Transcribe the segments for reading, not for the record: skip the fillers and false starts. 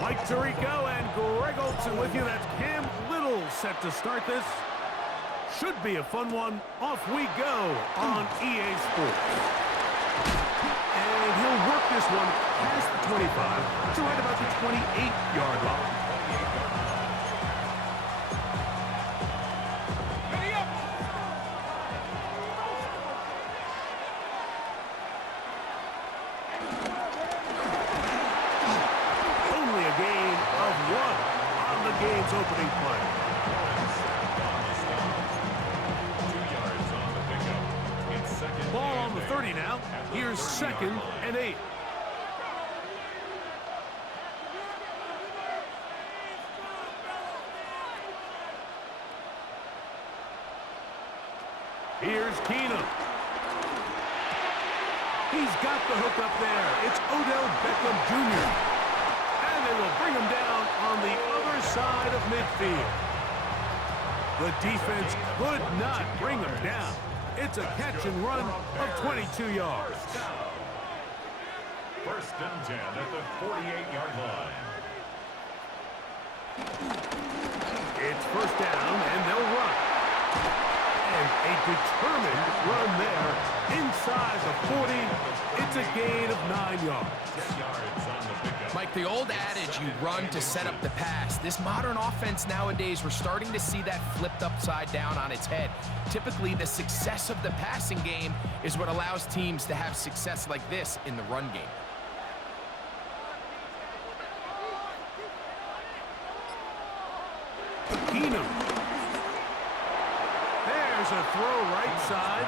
Mike Tirico and Greg Olson with you. That's Cam Little set to start this. Should be a fun one. Off we go on EA Sports. And he'll work this one past the 25 to right about the 28-yard line. Only a gain of 1 on the game's opening play. Ball on the 30 now. Here's 2nd and 8. Here's Keenum. He's got the hook up there. It's Odell Beckham Jr. And they will bring him down on the other side of midfield. The defense could not bring him down. It's a catch and run of 22 yards. 1st and 10 at the 48-yard line. It's 1st down, and they'll run. And a determined run there. Inside the 40, it's a gain of 9 yards. 10 yards on the pickup. Mike, the old adage, you run to set up the pass. This modern offense nowadays, we're starting to see that flipped upside down on its head. Typically, the success of the passing game is what allows teams to have success like this in the run game. Keenum. There's a throw right side.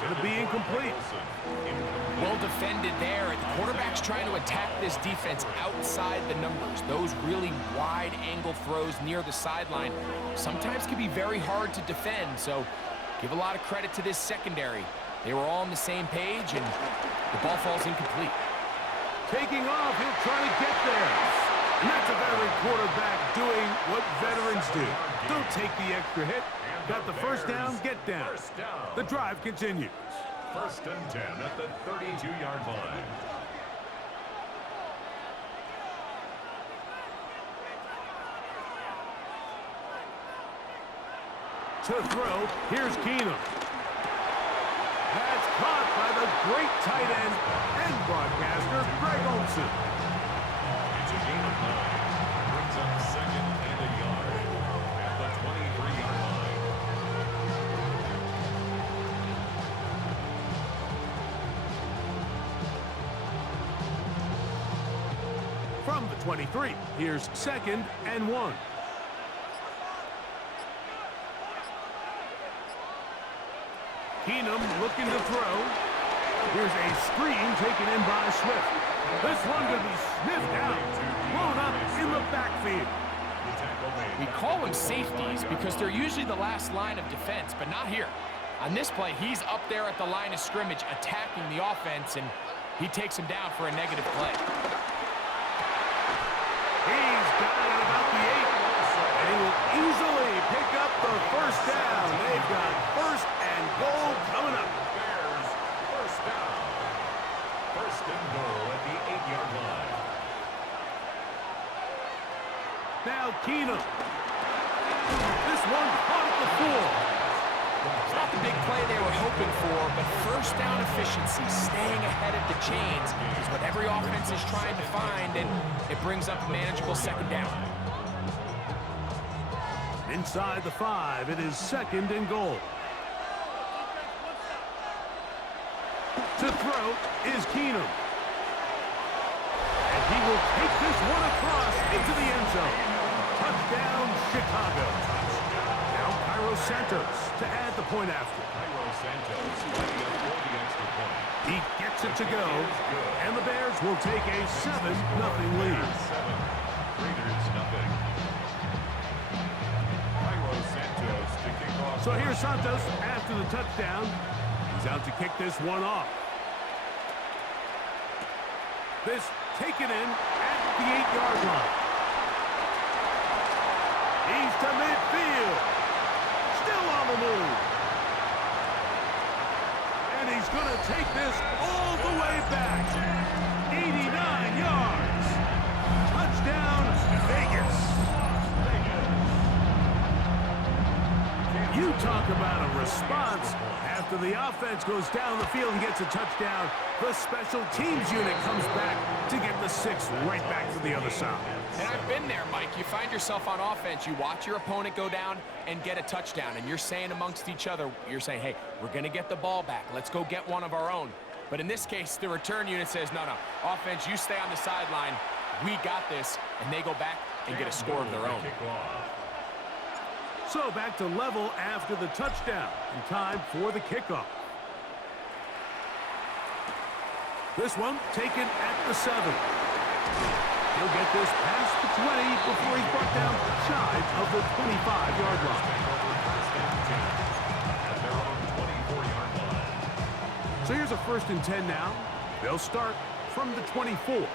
Going to be incomplete. Well defended there. The quarterback's trying to attack this defense outside the numbers. Those really wide angle throws near the sideline sometimes can be very hard to defend. So give a lot of credit to this secondary. They were all on the same page, and the ball falls incomplete. Taking off, he'll try to get there. And that's a veteran quarterback doing what veterans do. Don't take the extra hit. Got the 1st down, get down. The drive continues. 1st and 10 at the 32-yard line. To throw, here's Keenum. That's caught by the great tight end and broadcaster, Greg Olson. It's a gain of 9. Brings up 2nd and a yard at the 23-yard line. From the 23, here's 2nd and 1. Keenum looking to throw. Here's a screen taken in by Swift. This one going to be sniffed out, blown up in the backfield. We call them safeties because they're usually the last line of defense, but not here. On this play, he's up there at the line of scrimmage attacking the offense, and he takes him down for a negative play. He's got it at about the 8. And he will easily pick up the 1st down. They've got 1st and goal coming up. Bears, 1st down. 1st and goal at the 8-yard line. Now Keenum. This one caught at the 4. It's not the big play they were hoping for, but 1st down efficiency, staying ahead of the chains, is what every offense is trying to find, and it brings up a manageable 2nd down. Inside the 5, it is 2nd and goal. To throw is Keenum. And he will take this one across into the end zone. Touchdown, Chicago. Now Cairo Santos to add the point after. Cairo Santos lining up for the extra point. He gets it to go, and the Bears will take a 7-0 lead. 7. Raiders nothing. Cairo Santos to kick off. So here's Santos after the touchdown. He's out to kick this one off. This taken in at the 8-yard line. He's to midfield. Still on the move. And he's going to take this all the way back. 89 yards. Touchdown, Vegas. You talk about a response. After the offense goes down the field and gets a touchdown, the special teams unit comes back to get the 6 right back to the other side. And I've been there, Mike. You find yourself on offense, you watch your opponent go down and get a touchdown, and you're saying amongst each other, you're saying, hey, we're going to get the ball back. Let's go get one of our own. But in this case, the return unit says, no, offense, you stay on the sideline. We got this. And they go back and get a score of their own. So back to level after the touchdown, and time for the kickoff. This one taken at the 7. He'll get this past the 20 before he's brought down shy of the 25-yard line. So here's a 1st and 10 now. They'll start from the 24.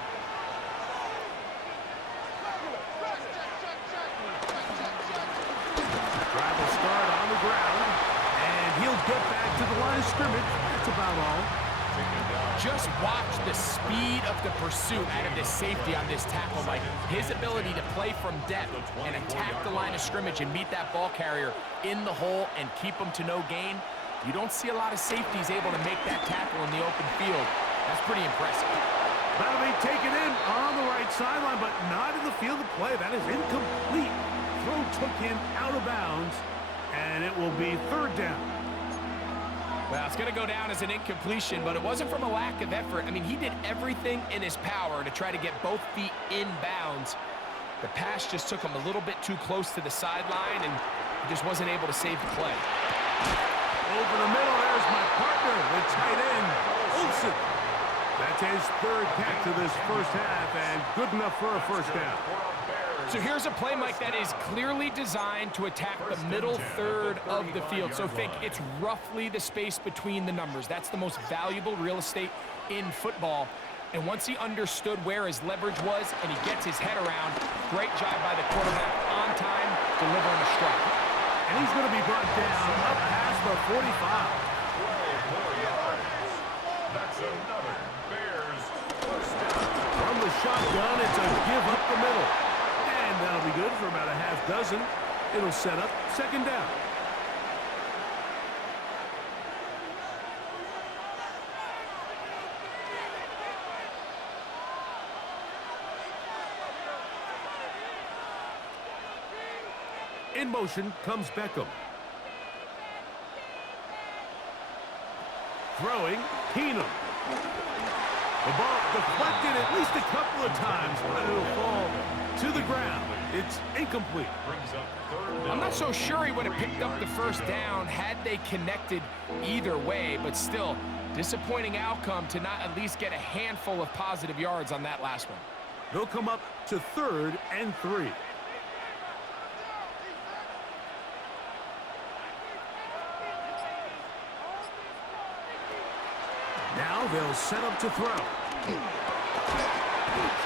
Get back to the line of scrimmage. That's about all. Just watch the speed of the pursuit out of this safety on this tackle, Mike. His ability to play from depth and attack the line of scrimmage and meet that ball carrier in the hole and keep him to no gain. You don't see a lot of safeties able to make that tackle in the open field. That's pretty impressive. That'll be taken in on the right sideline, but not in the field of play. That is incomplete. Throw took him out of bounds, and it will be 3rd down. Well, it's going to go down as an incompletion, but it wasn't from a lack of effort. I mean, he did everything in his power to try to get both feet in bounds. The pass just took him a little bit too close to the sideline, and he just wasn't able to save the play. Over the middle, there's my partner, the tight end, Olsen. That's his 3rd catch of this first half, and good enough for a 1st down. So here's a play, Mike, that is clearly designed to attack the middle 3rd of the field. So think it's roughly the space between the numbers. That's the most valuable real estate in football. And once he understood where his leverage was and he gets his head around, great job by the quarterback on time, delivering a strike. And he's going to be brought down up past the 45. 12 more yards. That's another Bears first down. From the shotgun, it's a give up the middle. And that'll be good for about a half dozen. It'll set up 2nd down. In motion comes Beckham. Throwing, Keenum. The ball deflected at least a couple of times, but it'll fall to the ground. It's incomplete. I'm not so sure he would have picked up the 1st down had they connected either way, but still, disappointing outcome to not at least get a handful of positive yards on that last one. They'll come up to 3rd and 3. Now they'll set up to throw.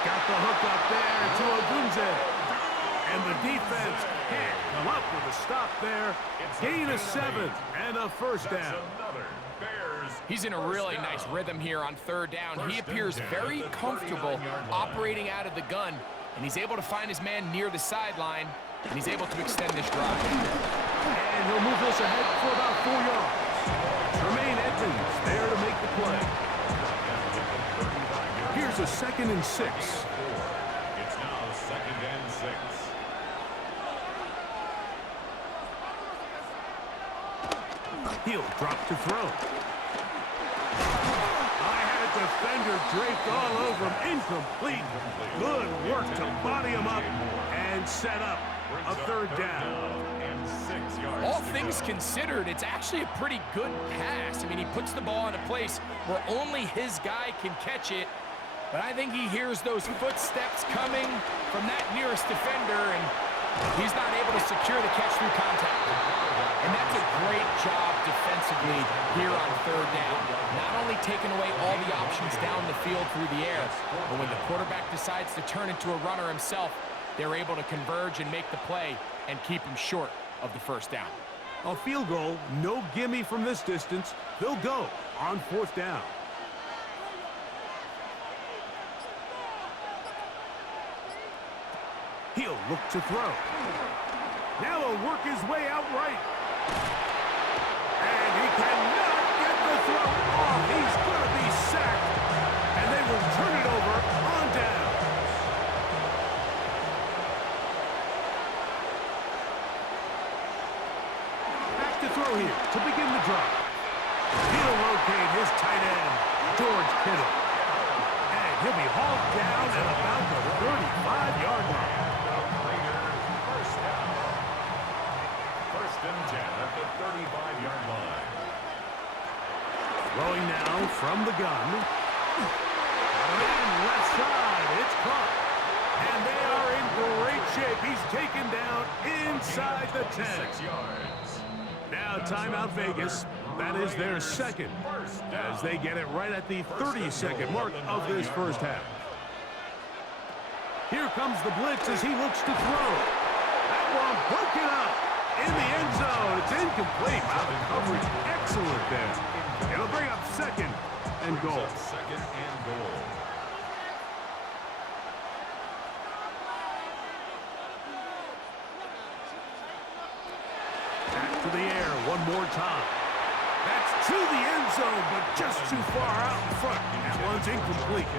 Got the hook up there to Ogunze. And the defense can't come up with a stop there. Gain of 7 and a 1st down. He's in a really nice rhythm here on 3rd down. He appears very comfortable operating out of the gun, and he's able to find his man near the sideline, and he's able to extend this drive. And he'll move this ahead for about 4 yards. Tremaine Edmonds there to make the play. Here's a 2nd and 6. It's now 2nd and 6. He'll drop to throw. I had a defender draped all over him. Incomplete. Good work to body him up and set up a 3rd down. All things considered, it's actually a pretty good pass. I mean, he puts the ball in a place where only his guy can catch it. But I think he hears those footsteps coming from that nearest defender, and he's not able to secure the catch through contact. And that's a great job defensively here on 3rd down. Not only taking away all the options down the field through the air, but when the quarterback decides to turn into a runner himself, they're able to converge and make the play and keep him short of the first down. A field goal, no gimme from this distance. They'll go on 4th down. He'll look to throw. Now he'll work his way out right. And he cannot get the throw off. He's going to be sacked. And they will turn it over on down. Back to throw here to begin the drive. He'll locate his tight end, George Kittle. And he'll be hauled down at about the 35-yard line. First and 10 at the 35-yard line. Throwing now from the gun. And left side, it's caught. And they are in great shape. He's taken down inside the 10. 6 yards. Now timeout Vegas. That is their second as they get it right at the 30-second mark of this first half. Here comes the blitz as he looks to throw. That one broken up in the end zone. It's incomplete. Wow, the coverage excellent there. It'll bring up second and goal. Second and goal. Back to the air one more time. That's to the end zone, but just too far out in front. That one's incomplete.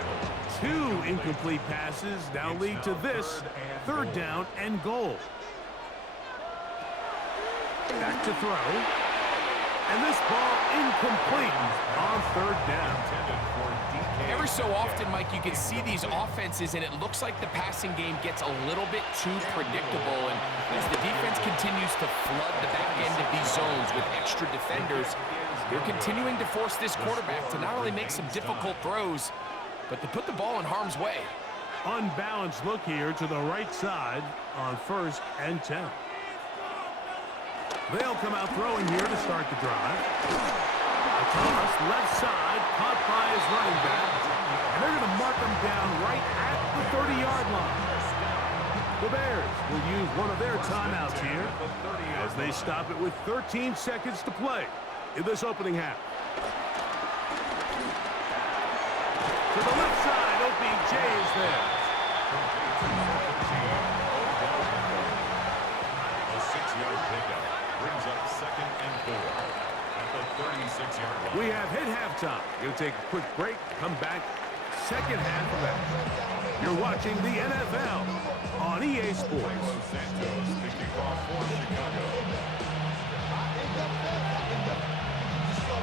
2 incomplete passes now lead to this 3rd down and goal. Back to throw. And this ball incomplete on 3rd down. Every so often, Mike, you can see these offenses, and it looks like the passing game gets a little bit too predictable. And as the defense continues to flood the back end of these zones with extra defenders, they're continuing to force this quarterback to not only make some difficult throws, but to put the ball in harm's way. Unbalanced look here to the right side on 1st and 10. They'll come out throwing here to start the drive. A toss left side, caught by his running back. And they're going to mark him down right at the 30-yard line. The Bears will use one of their timeouts here as they stop it with 13 seconds to play in this opening half. To the left side, OBJ is there. A 6-yard pickup brings up second and 4 at the 36-yard line. We have hit halftime. Going to take a quick break, come back, second half of action. You're watching the NFL on EA Sports. Los Santos, the kickoff for Chicago.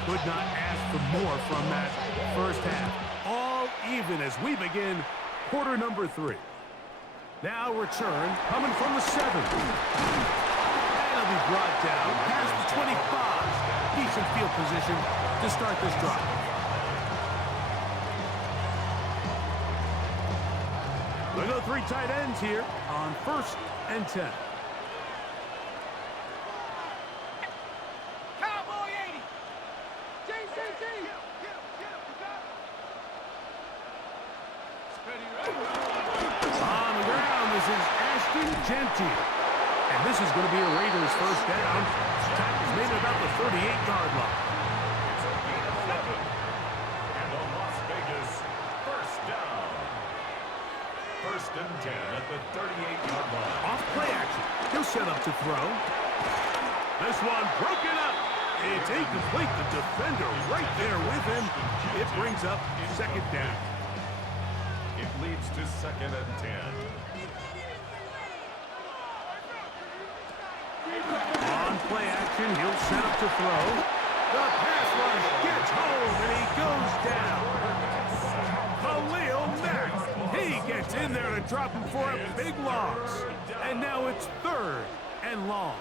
Could not ask for more from that first half. All even as we begin quarter number 3. Now return coming from the 7. That'll be brought down past the 25. Decent field position to start this drive. We'll go 3 tight ends here on 1st and 10. Cowboy 80. JCC. On the ground, this is Ashton Gentile. And this is going to be a Raiders first down. Tackle's made at about the 38-yard line. It's a gain of 11. And a Las Vegas first down. 1st and 10 at the 38-yard line. Off play action. He'll set up to throw. This one broken up. It's incomplete. The defender right there with him. It brings up second down. It leads to 2nd and 10. On play action, he'll set up to throw. The pass rush gets home, and he goes down. Khalil Mack. He gets in there to drop him for a big loss. And now it's 3rd and long.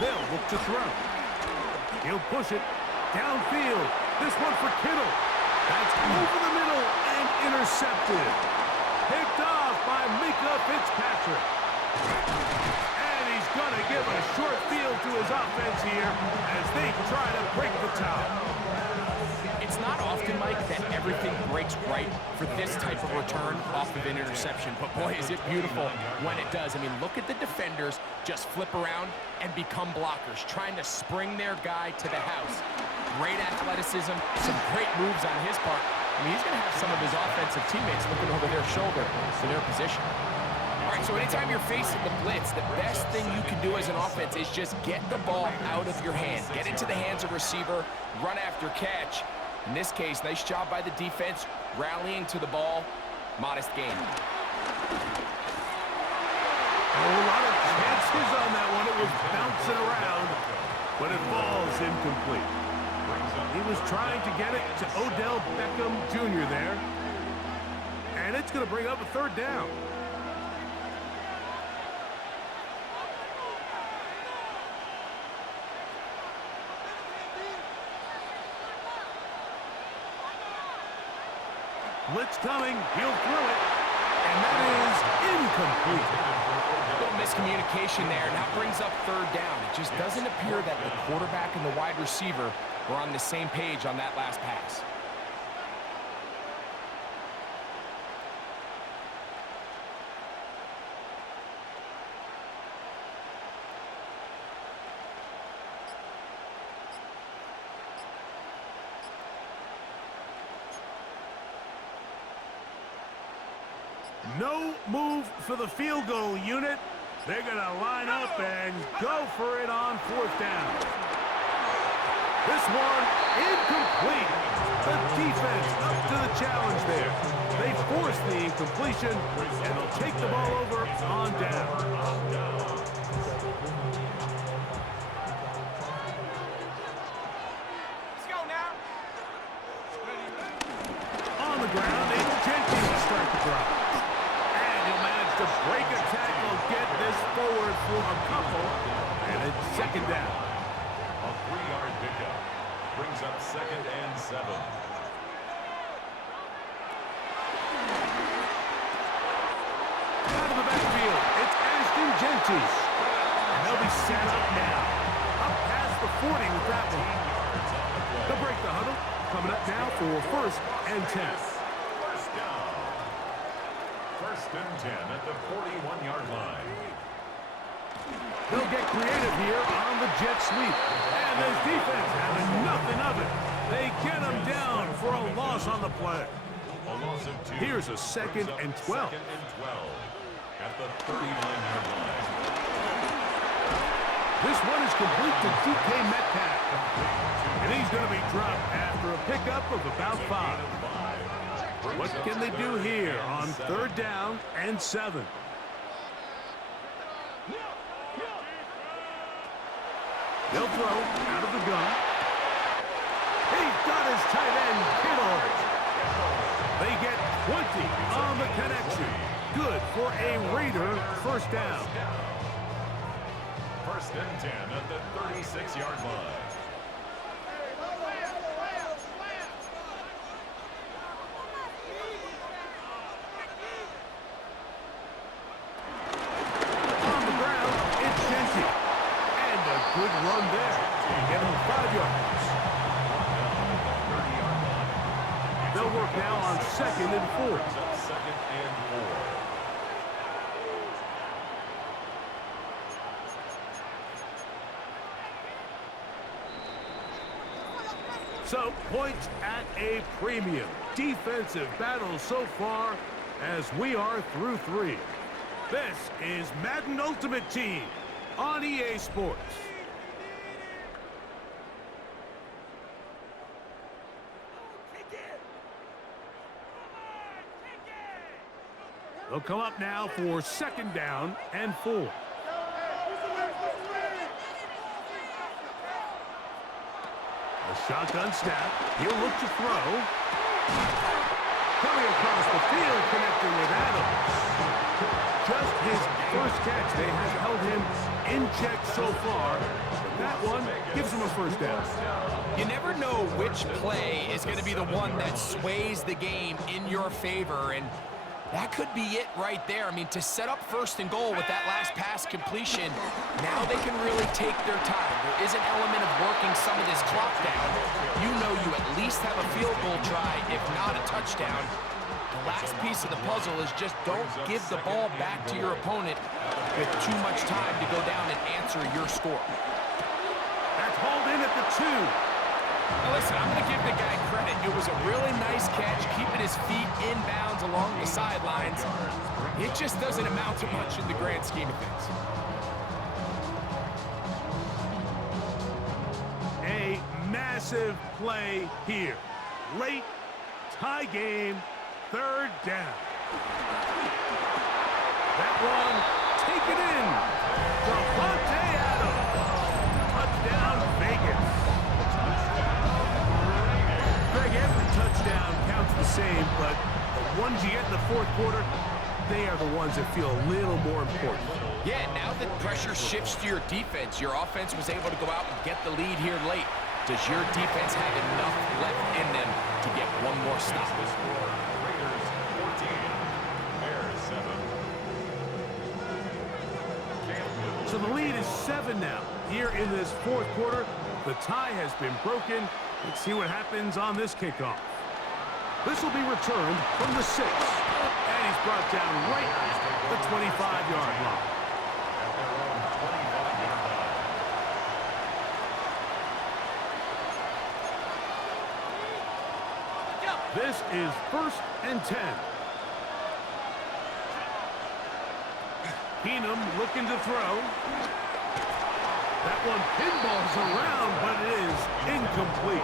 They'll look to throw. He'll push it downfield. This one for Kittle. That's over the middle and intercepted. Picked off by Minkah Fitzpatrick. And he's gonna give a short field to his offense here as they try to break the tie. It's not often, Mike, that everything breaks right for this type of return off of an interception. But boy, is it beautiful when it does. I mean, look at the defenders just flip around and become blockers, trying to spring their guy to the house. Great athleticism, some great moves on his part. I mean, he's going to have some of his offensive teammates looking over their shoulder for their position. All right, so anytime you're facing the blitz, the best thing you can do as an offense is just get the ball out of your hands. Get into the hands of receiver, run after catch. In this case, nice job by the defense, rallying to the ball. Modest gain. A lot of chances on that one. It was bouncing around, but it falls incomplete. He was trying to get it to Odell Beckham Jr. there. And it's going to bring up a third down. Blitz coming, he'll throw it, and that is incomplete. A little miscommunication there, and that brings up third down. It just doesn't appear that the quarterback and the wide receiver were on the same page on that last pass. No move for the field goal unit. They're going to line up and go for it on fourth down. This one incomplete. The defense up to the challenge there. They force the incompletion, and they'll take the ball over on down. Let's go now. On the ground, it's Jenkins to start the drive. To break a tackle, get this forward for a couple, and it's second down. A 3-yard pickup brings up 2nd and 7. Out of the backfield, it's Ashton Jeanty. And they'll be set up now. Up past the 40 with that one. They'll break the huddle. Coming up now for 1st and 10. First down. 1st and 10 at the 41-yard line. They'll get creative here on the jet sweep. And this defense having nothing of it. They get them down for a loss on the play. A loss of 2. Here's a 2nd and 12. 2nd and 12 at the 39-yard line. This one is complete to DK Metcalf. And he's going to be dropped after a pickup of about 5. What can they do here on 3rd down and 7? They'll throw out of the gun. He's got his tight end, Kittle. They get 20 on the connection. Good for a Raider 1st down. 1st and 10 at the 36-yard line. Good run there. Get him 5 yards. They'll work now on 2nd and 4. 2nd and 4. So, points at a premium. Defensive battle so far as we are through 3. This is Madden Ultimate Team on EA Sports. They'll come up now for 2nd down and 4. A shotgun snap. He'll look to throw. Coming across the field, connecting with Adams. Just his first catch. They have held him in check so far. But that one gives him a 1st down. You never know which play is going to be the one that sways the game in your favor. And That could be it right there. I mean, to set up 1st and goal with that last pass completion, now they can really take their time. There is an element of working some of this clock down. You know you at least have a field goal try, if not a touchdown. The last piece of the puzzle is just don't give the ball back to your opponent with too much time to go down and answer your score. That's hauled in at the 2. Now listen, I'm going to give the guy credit. It was a really nice catch, keeping his feet inbounds along the sidelines. It just doesn't amount to much in the grand scheme of things. A massive play here. Late, tie game, 3rd down. That one, taken in. Davante Adams. Touchdown, Vegas. Greg, every touchdown counts the same, but the ones you get in the 4th quarter, they are the ones that feel a little more important. Yeah, now that pressure shifts to your defense, your offense was able to go out and get the lead here late. Does your defense have enough left in them to get one more stop? Raiders 14, Bears 7. So the lead is 7 now. Here in this 4th quarter, the tie has been broken. Let's see what happens on this kickoff. This will be returned from the 6. And he's brought down right at the 25-yard line. At their own 25-yard line. This is 1st and 10. Keenum looking to throw. That one pinballs around, but it is incomplete.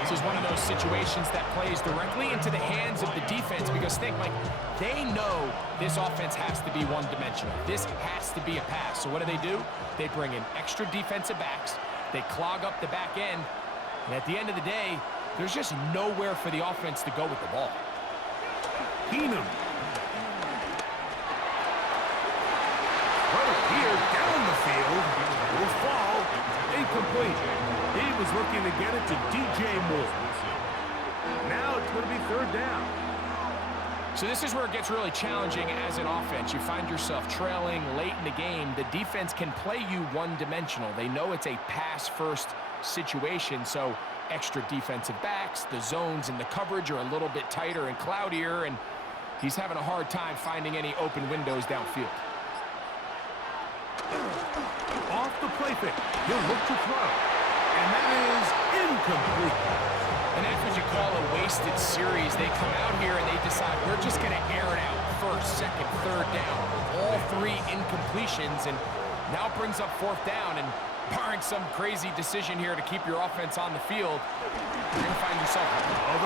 This is one of those situations that plays directly into the hands of the defense because think, Mike, they know this offense has to be one-dimensional. This has to be a pass. So what do? They bring in extra defensive backs. They clog up the back end. And at the end of the day, there's just nowhere for the offense to go with the ball. Keenum. Right here, down the field. Will fall. Incomplete. He was looking to get it to DJ Moore. Now it's going to be 3rd down. So this is where it gets really challenging as an offense. You find yourself trailing late in the game. The defense can play you one-dimensional. They know it's a pass-first situation, so extra defensive backs, the zones and the coverage are a little bit tighter and cloudier, and he's having a hard time finding any open windows downfield. Off the play fake. He'll look to throw. And that is incomplete. And that's what you call a wasted series. They come out here and they decide we're just going to air it out. 1st, 2nd, 3rd down. All 3 incompletions, and now it brings up 4th down. And barring some crazy decision here to keep your offense on the field, you're going to find yourself. Oh, the